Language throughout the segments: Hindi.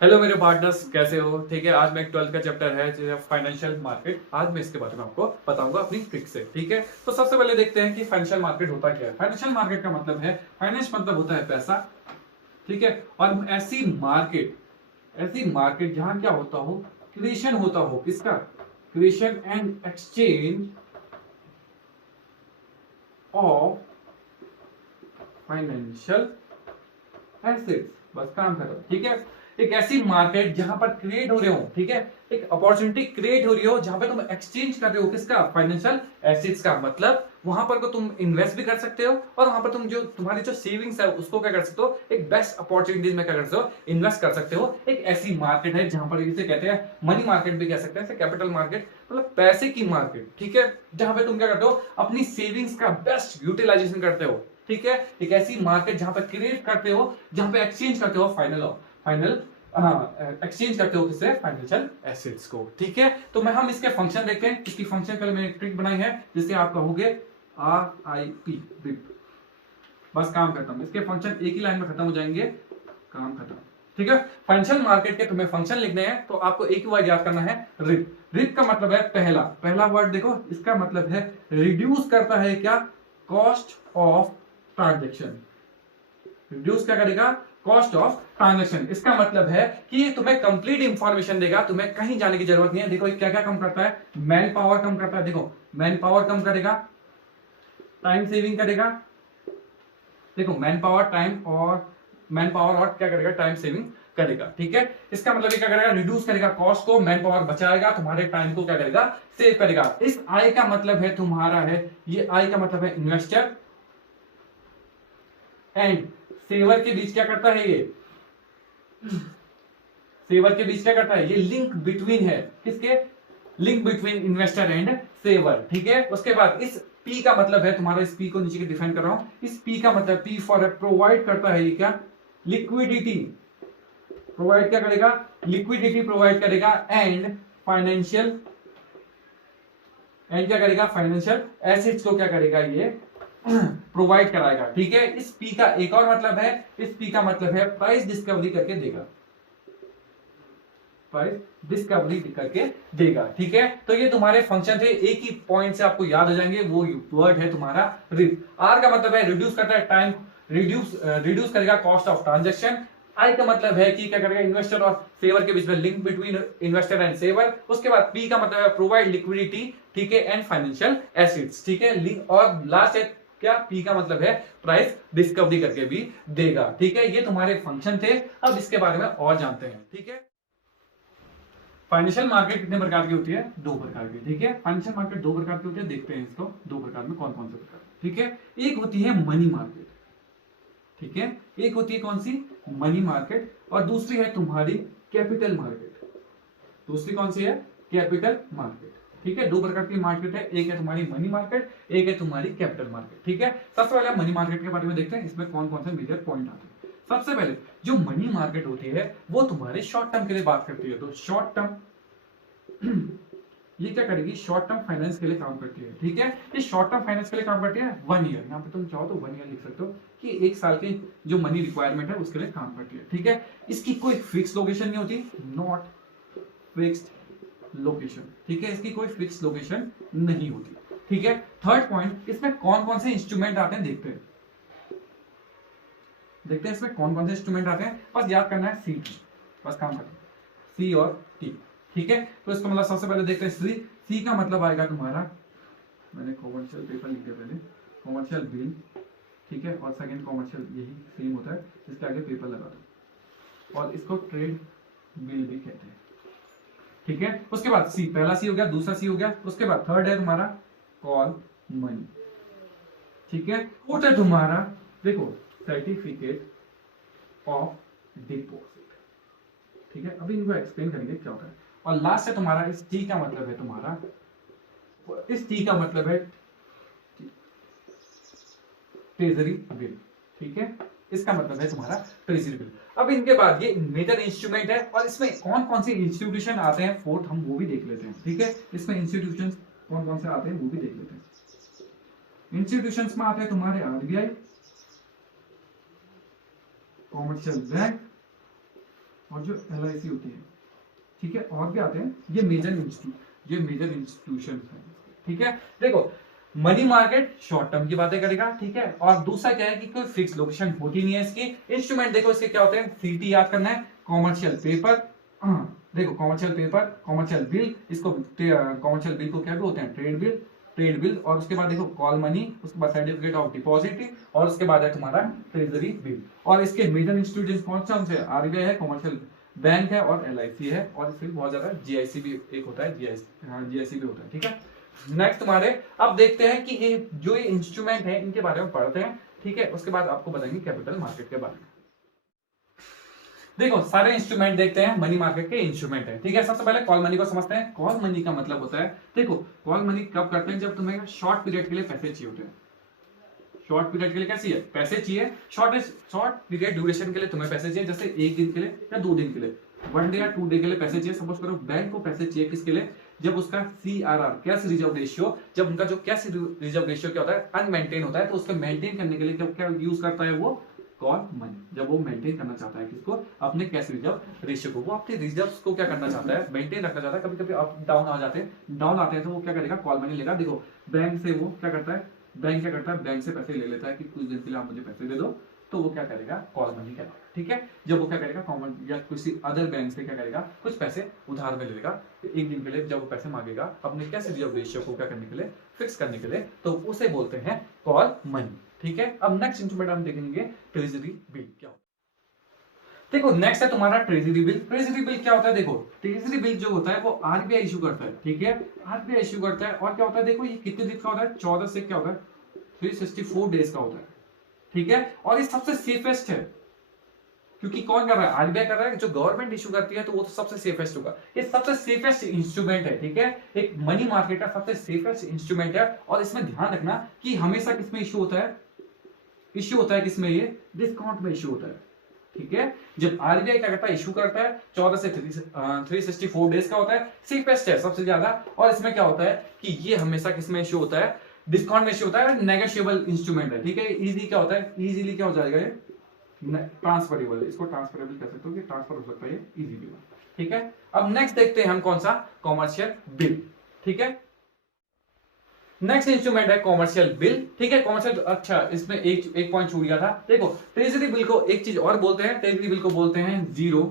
हेलो मेरे पार्टनर्स, कैसे हो? ठीक है, आज मैं 12th का चैप्टर है जो है फाइनेंशियल मार्केट। आज मैं इसके बारे में आपको बताऊंगा अपनी ट्रिक से। ठीक है, तो सबसे पहले देखते हैं कि फाइनेंशियल मार्केट होता क्या है। फाइनेंशियल मार्केट का मतलब है, फाइनेंस मतलब होता है पैसा। ठीक है, और ऐसी मार्केट जहां क्या होता हो, क्रिएशन होता हो। किसका? Creation and exchange of financial assets. बस काम करो। ठीक है, एक ऐसी मार्केट जहां पर क्रिएट हो रहे हो। ठीक है, एक अपॉर्चुनिटी क्रिएट हो रही हो जहां पे तुम एक्सचेंज कर रहे हो। किसका? फाइनेंशियल एसेट्स का। मतलब वहां पर को तुम इन्वेस्ट भी कर सकते हो और वहां पर तुम जो तुम्हारी जो सेविंग्स है उसको क्या कर सकते हो, एक बेस्ट अपॉर्चुनिटीज में क्या कर सकते हो, इन्वेस्ट कर सकते हो। एक ऐसी मार्केट है जहां पर इसे कहते हैं मनी मार्केट भी कह सकते हैं, कैपिटल मार्केट, मतलब पैसे की मार्केट। ठीक है, जहां पे तुम क्या करते हो, अपनी सेविंग्स का बेस्ट यूटिलाइजेशन करते हो। ठीक है, एक ऐसी मार्केट जहां पर क्रिएट करते हो, जहां पे एक्सचेंज करते हो फाइनल एक्सचेंज करते हो किससे? फाइनेंशियल एसेट्स को। ठीक है, तो मैं हम इसके फंक्शन देखते हैं। इसकी फंक्शन के लिए मैंने एक ट्रिक बनाई है जिससे आप कहोगे RIP, रिप। बस काम करता हूं, इसके फंक्शन एक ही लाइन में खत्म हो जाएंगे, काम खत्म। ठीक है, फाइनेंशियल मार्केट के तुम्हें फंक्शन लिखने हैं तो आपको एक ही वर्ड याद करना है, रिप। रिप का मतलब है पहला पहला वर्ड देखो, इसका मतलब है रिड्यूस करता है क्या? Cost of transaction. रिड्यूस क्या करेगा? Cost of transaction. इसका मतलब है कि ये तुम्हें कंप्लीट इंफॉर्मेशन देगा, तुम्हें कहीं जाने की जरूरत नहीं है। देखो क्या क्या कम करता है, मैन पावर कम करता है। देखो मैन पावर कम करेगा, टाइम सेविंग करेगा। देखो मैन पावर और क्या करेगा? टाइम सेविंग करेगा। ठीक है, इसका मतलब ये क्या करेगा? रिड्यूस करेगा कॉस्ट को, मैन पावर बचाएगा, तुम्हारे टाइम को क्या करेगा? सेव करेगा। इस आई का मतलब है तुम्हारा है, ये आई का मतलब है इन्वेस्टर एंड सेवर के बीच क्या करता है ये? सेवर के बीच क्या करता है? ये लिंक बिटवीन है। किसके? Link between investor and saver. ठीक है, उसके बाद इस पी का मतलब है तुम्हारा, इस पी को नीचे की डिफाइन कर रहा हूं। इस पी का मतलब पी फॉर प्रोवाइड करता है ये क्या? लिक्विडिटी। प्रोवाइड क्या करेगा? लिक्विडिटी प्रोवाइड करेगा एंड फाइनेंशियल एंड क्या करेगा? फाइनेंशियल एसेट्स को क्या करेगा? ये प्रोवाइड कराएगा। ठीक है, इस पी का एक और मतलब है, इस पी का मतलब है प्राइस डिस्कवरी करके देगा। प्राइस डिस्कवरी करके देगा। ठीक है, तो ये तुम्हारे फंक्शन थे, एक ही पॉइंट से आपको याद हो जाएंगे। वो वर्ड है तुम्हारा रिप। आर का मतलब है रिड्यूस करता है टाइम, रिड्यूस करेगा कॉस्ट ऑफ ट्रांजेक्शन। आई का मतलब है कि क्या करेगा? इन्वेस्टर और सेवर के बीच में link between investor and saver. उसके बाद पी का मतलब है प्रोवाइड लिक्विडिटी। ठीक है, एंड फाइनेंशियल एसेट्स। ठीक है, लिंक। और लास्ट है क्या? पी का मतलब है प्राइस डिस्कवरी करके भी देगा। ठीक है, ये तुम्हारे फंक्शन थे। अब इसके बारे में और जानते हैं। ठीक है, फाइनेंशियल मार्केट कितने प्रकार की होती है? दो प्रकार की। ठीक है, फाइनेंशियल मार्केट दो प्रकार की होती है। देखते हैं इसको, दो प्रकार में कौन कौन से प्रकार। ठीक है, एक होती है मनी मार्केट। ठीक है, एक होती है कौन सी? Money market. और दूसरी है तुम्हारी कैपिटल मार्केट। दूसरी कौन सी है? Capital market. ठीक है, दो प्रकार की मार्केट है, एक है तुम्हारी मनी मार्केट, एक है तुम्हारी कैपिटल मार्केट। ठीक है, सबसे पहले मनी मार्केट के बारे में देखते हैं, इसमें कौन कौन से मेजर पॉइंट आते हैं। सबसे पहले जो मनी मार्केट होती है वो तुम्हारे शॉर्ट टर्म के लिए बात करती है। तो शॉर्ट टर्म ये क्या करेगी? शॉर्ट टर्म फाइनेंस के लिए काम करती है। ठीक है, ये शॉर्ट टर्म फाइनेंस के लिए काम करती है 1 ईयर। यहाँ पे तुम चाहो तो 1 ईयर लिख सकते हो कि एक साल की जो मनी रिक्वायरमेंट है उसके लिए काम करती है। ठीक है, इसकी कोई फिक्स लोकेशन नहीं होती, नॉट फिक्स्ड लोकेशन। ठीक है, इसकी कोई फिक्स लोकेशन नहीं होती। ठीक है, थर्ड पॉइंट, इसमें कौन कौन से इंस्ट्रूमेंट आते हैं देखते हैं। देखते हैं इसमें कौन कौन से इंस्ट्रूमेंट आते हैं। बस याद करना है सी टी, बस काम करना है सी और टी। ठीक है, तो इसका मतलब सबसे पहले देखते हैं सी। सी का मतलब आएगा तुम्हारा, मैंने कॉमर्शियल पेपर लिख दिया पहले, कॉमर्शियल बिल। ठीक है, और सेकंड कॉमर्शियल यही सेम होता है, इसके आगे पेपर लगा दो, और इसको ट्रेड बिल भी कहते हैं। ठीक है, उसके बाद सी, पहला सी हो गया, दूसरा सी हो गया। उसके बाद थर्ड है तुम्हारा कॉल मनी। ठीक है, फोर्थ है तुम्हारा देखो सर्टिफिकेट ऑफ डिपॉजिट। ठीक है, अभी इनको एक्सप्लेन करेंगे क्या होता है। और लास्ट है तुम्हारा, इस टी का मतलब है तुम्हारा, इस टी का मतलब है ट्रेजरी बिल। ठीक है, इसका मतलब है तुम्हारा ट्रेजरी बिल। अब इनके बाद ये मेजर इंस्ट्रूमेंट है, और इसमें कौन कौन से इंस्टीट्यूशन आते हैं फोर्थ, हम वो भी देख लेते हैं। ठीक है, इसमें इंस्टीट्यूशन कौन कौन से आते हैं वो भी देख लेते हैं। इंस्टीट्यूशंस में आते हैं तुम्हारे आरबीआई, कॉमर्शियल बैंक, और जो LIC होती है, ठीक है, और भी आते हैं, ये मेजर इंस्टीट्यूशन है, ठीक है। देखो मनी मार्केट शॉर्ट टर्म की बातें करेगा, ठीक है, और दूसरा क्या है कि कोई फिक्स लोकेशन होती नहीं है इसकी। इंस्ट्रूमेंट देखो इसके क्या होते हैं, सीटी याद करना है, कॉमर्शियल पेपर, देखो कॉमर्शियल पेपर, कॉमर्शियल बिल, इसको कॉमर्शियल बिल को क्या बोलते हैं, ट्रेड बिल, और उसके बाद देखो कॉल मनी, उसके बाद सर्टिफिकेट ऑफ डिपॉजिट, और उसके बाद है तुम्हारा ट्रेजरी बिल। और इसके मेजर इंस्टीट्यूशन कौन से, RBI है, कॉमर्शियल बैंक है, और LIC है, और इसमें बहुत ज्यादा GIC भी एक होता है, GIC भी होता है, ठीक है। नेक्स्ट तुम्हारे, अब देखते हैं कि ये इंस्ट्रूमेंट है इनके बारे में पढ़ते हैं, ठीक है, उसके बाद आपको बताएंगे कैपिटल मार्केट के बारे में। देखो सारे इंस्ट्रूमेंट देखते हैं, मनी मार्केट के इंस्ट्रूमेंट है, ठीक है। सबसे पहले कॉल मनी को समझते हैं। कॉल मनी का मतलब होता है, देखो कॉल मनी कब करते हैं, जब तुम्हें शॉर्ट पीरियड के लिए पैसे चाहिए होते हैं। शॉर्ट पीरियड के लिए क्या चाहिए, पैसे चाहिए। शॉर्ट पीरियड ड्यूरेशन के लिए तुम्हें पैसे चाहिए, जैसे 1 दिन के लिए या 2 दिन के लिए, 1 डे या 2 डे के लिए पैसे चाहिए। सपोज करो बैंक को पैसे चाहिए किसके लिए, जब उसका CRR, कैश रिजर्व रेशियो, जब उनका जो कैश रिजर्व रेशियो क्या होता है, अनमेंटेन होता है, तो उसको मेंटेन करने के लिए क्या यूज करता है वो, कॉल मनी। जब वो मेंटेन करना चाहता है किसको, अपने कैश रिजर्व रेशियो को, वो अपने रिजर्व्स को क्या करना चाहता है, मेंटेन रखना चाहता है। कभी कभी अप डाउन आ जाते हैं, डाउन आते हैं, तो वो क्या करेगा, कॉल मनी लेगा। देखो बैंक से वो क्या करता है, बैंक से पैसे ले लेता है कि कुछ दिन के लिए आप मुझे पैसे दे दो, तो वो क्या करेगा, कॉल मनी करेगा, ठीक है। जब वो क्या करेगा, कॉमन या किसी अदर बैंक से क्या करेगा, कुछ पैसे उधार में ले लेगा 1 दिन के लिए, जब वो पैसे मांगेगा अपने कैश रिजर्व रेशियो को क्या करने के लिए, फिक्स करने के लिए, तो उसे बोलते हैं कॉल मनी, ठीक है। अब नेक्स्ट इंस्ट्रूमेंट हम देखेंगे ट्रेजरी बिल क्या होता है। देखो नेक्स्ट है तुम्हारा ट्रेजरी बिल। ट्रेजरी बिल क्या होता है, देखो ट्रेजरी बिल जो होता है वो RBI इशू करता है, ठीक है, RBI इशू करता है। और क्या होता है, देखो ये कितने दिन का होता है, 14 से क्या होता है, 364 डेज का होता है, ठीक है। और ये सबसे सेफेस्ट है, क्योंकि कौन कर रहा है, RBI कर रहा है, जो गवर्नमेंट इशू करती है तो वो तो सबसे सेफेस्ट होगा। ये सबसे सेफेस्ट इंस्ट्रूमेंट है, ठीक है, एक मनी मार्केट का सबसे सेफेस्ट इंस्ट्रूमेंट है। और इसमें ध्यान रखना कि हमेशा किसमें इशू होता है, किसमें, ये डिस्काउंट में इशू होता है, ठीक है। जब RBI क्या करता है, इशू करता है, 14 से 364 डेज का होता है, सेफेस्ट है सबसे ज्यादा। और इसमें क्या होता है कि ये हमेशा किसमें इशू होता है, डिस्काउंट में इशू होता है, नेगोशिएबल इंस्ट्रूमेंट है, ठीक है। इजी क्या होता है, इजीली क्या हो जाएगा, ये ट्रांसफरेबल, इसको ट्रांसफरेबल कह सकते हो कि ट्रांसफर हो सकता है ये इजीली, ठीक है। अब नेक्स्ट देखते हैं हम कौन सा, कॉमर्शियल बिल, ठीक है। नेक्स्ट इंस्ट्रूमेंट है कॉमर्शियल बिल, ठीक है। कॉमर्शियल, अच्छा इसमें एक पॉइंट छूट गया था। देखो ट्रेजरी बिल को एक चीज और बोलते हैं, ट्रेजरी बिल को बोलते हैं जीरो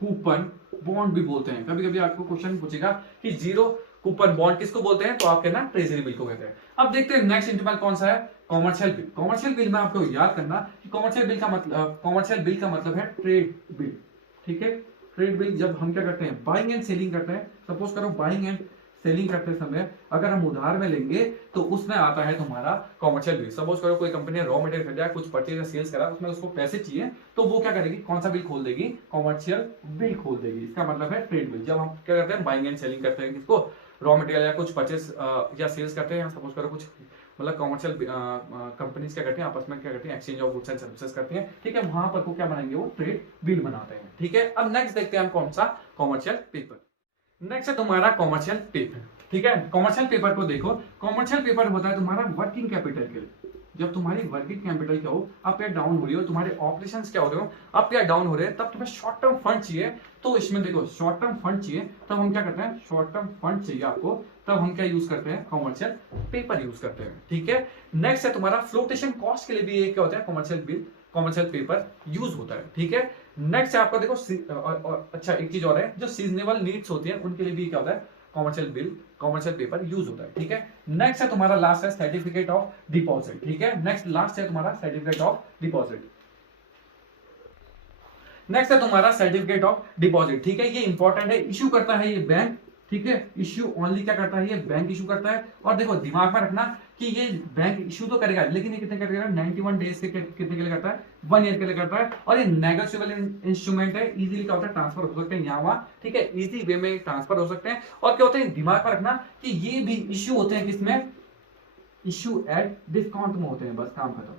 कूपन बॉन्ड भी बोलते हैं। कभी कभी आपको क्वेश्चन पूछेगा कि जीरो कूपन बॉन्ड किसको बोलते हैं, तो आप कहना ट्रेजरी बिल को कहते हैं। अब देखते हैं नेक्स्ट इंस्ट्रूमेंट कौन सा है, कॉमर्शियल बिल। कॉमर्शियल बिल में आपको याद करना कि कॉमर्शियल बिल का मतलब है ट्रेड बिल, ठीक है। ट्रेड बिल जब हम क्या करते हैं, बाइंग एंड सेलिंग करते हैं। सपोज करो बाइंग एंड सेलिंग करते समय अगर हम उधार में लेंगे तो उसमें आता है तुम्हारा कॉमर्शियल बिल। सपोज करो कोई कंपनी ने रॉ मटेरियल खरीदा, कुछ परचेज या सेल्स करा, उसमें उसको पैसे चाहिए, तो वो क्या करेगी, कौन सा बिल खोल देगी, कॉमर्शियल बिल खोल देगी। इसका मतलब है ट्रेड बिल। जब हम क्या करते हैं, बाइंग एंड सेलिंग करते हैं, किसको, रॉ मटेरियल या कुछ परचेज या सेल्स करते हैं, सपोज करो कुछ मतलब कॉमर्शियल कंपनीज क्या करती हैं, आपस में क्या करती हैं, exchange of goods and services करती हैं, ठीक है। वहां पर को क्या बनाएंगे, वो ट्रेड बिल बनाते हैं, ठीक है। अब नेक्स्ट देखते हैं हम कौन सा, कॉमर्शियल पेपर। नेक्स्ट है तुम्हारा कॉमर्शियल पेपर, ठीक है। कॉमर्शियल पेपर को देखो, कॉमर्शियल पेपर होता है तुम्हारा वर्किंग कैपिटल के लिए। जब तुम्हारी वर्किंग कैपिटल क्या हो, अप या डाउन हो रही हो, तुम्हारे ऑपरेशंस क्या हो रहे हो, अप या डाउन हो रहे हैं, तब तुम्हें शॉर्ट टर्म फंड चाहिए। तो इसमें देखो शॉर्ट टर्म फंड चाहिए, तब हम क्या करते हैं, शॉर्ट टर्म फंड चाहिए आपको, तब हम क्या यूज करते हैं, कॉमर्शियल पेपर यूज करते हैं, ठीक है। नेक्स्ट है तुम्हारा फ्लोटेशन कॉस्ट के लिए भी ये क्या होता है, commercial bill, commercial paper use होता है, ठीक है। नेक्स्ट है आपका देखो अच्छा एक चीज और है, जो सीजनेबल नीड्स होती है उनके लिए भी क्या होता है, commercial bill, commercial paper use होता है, ठीक है। नेक्स्ट है तुम्हारा लास्ट है सर्टिफिकेट ऑफ डिपॉजिट, ठीक है। नेक्स्ट लास्ट है तुम्हारा सर्टिफिकेट ऑफ डिपॉजिट। नेक्स्ट है तुम्हारा सर्टिफिकेट ऑफ डिपॉजिट, ठीक है। ये इंपॉर्टेंट है, इश्यू करता है ये बैंक, ठीक है। इश्यू ओनली क्या करता है, ये बैंक इश्यू करता है। और देखो दिमाग में रखना कि ये बैंक इश्यू तो करेगा, लेकिन ये कितने करेगा, 91 डेज के कितने के लिए करता है, 1 ईयर के लिए करता है। और ये नेगोशिएबल इंस्ट्रूमेंट है, इजीली क्या होता है, ट्रांसफर हो सकते हैं यहाँ वहां, ठीक है, इजी वे में ट्रांसफर हो सकते हैं। और क्या होता है, दिमाग में रखना कि ये भी इश्यू होते हैं किसमें, इश्यू एट डिस्काउंट में होते हैं, बस काम खत्म,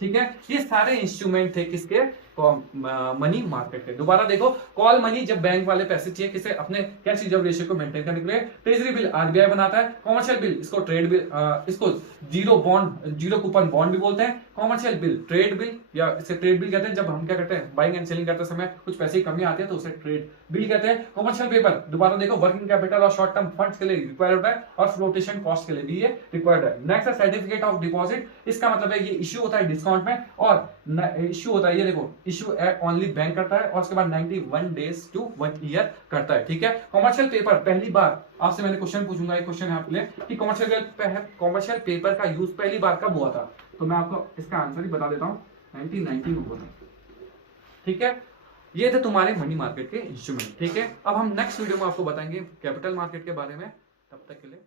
ठीक है। ये सारे इंस्ट्रूमेंट थे किसके, मनी मार्केट के। दोबारा देखो, कॉल मनी जब बैंक वाले पैसे चाहिए किसे, अपने कैश रिजर्व रेशियो को मेंटेन करने के लिए। ट्रेजरी बिल आरबीआई बनाता है। कॉमर्शियल बिल इसको ट्रेड बिल, इसको जीरो कूपन बॉन्ड भी बोलते हैं। कॉमर्शियल बिल, ट्रेड बिल या इसे ट्रेड बिल कहते हैं, जब हम क्या करते हैं बाइंग एंड सेलिंग करते समय कुछ पैसे की कमी आती है तो उसे ट्रेड बिल कहते हैं। कॉमर्शियल पेपर दोबारा देखो वर्किंग कैपिटल और शॉर्ट टर्म फंड्स के लिए रिक्वायर्ड होता है और फ्लोटेशन कॉस्ट के लिए भी ये रिक्वायर्ड है। नेक्स्ट है सर्टिफिकेट ऑफ डिपॉजिट। इसका मतलब है ये इश्यू होता है डिस्काउंट में और इश्यू होता है, ये देखो इश्यू ओनली बैंक करता है और उसके बाद 91 डेज टू 1 ईयर करता है। ठीक है, कॉमर्शियल पेपर पहली बार आपसे मैंने क्वेश्चन पूछूंगा, एक क्वेश्चन यहाँ पे कि कॉमर्शियल पेपर का यूज पहली बार कब हुआ था, तो मैं आपको इसका आंसर ही बता देता हूँ, 1990 में हुआ था। ठीक है, ये थे तुम्हारे मनी मार्केट के इंस्ट्रूमेंट। ठीक है, अब हम नेक्स्ट वीडियो में आपको बताएंगे कैपिटल मार्केट के बारे में। तब तक के लिए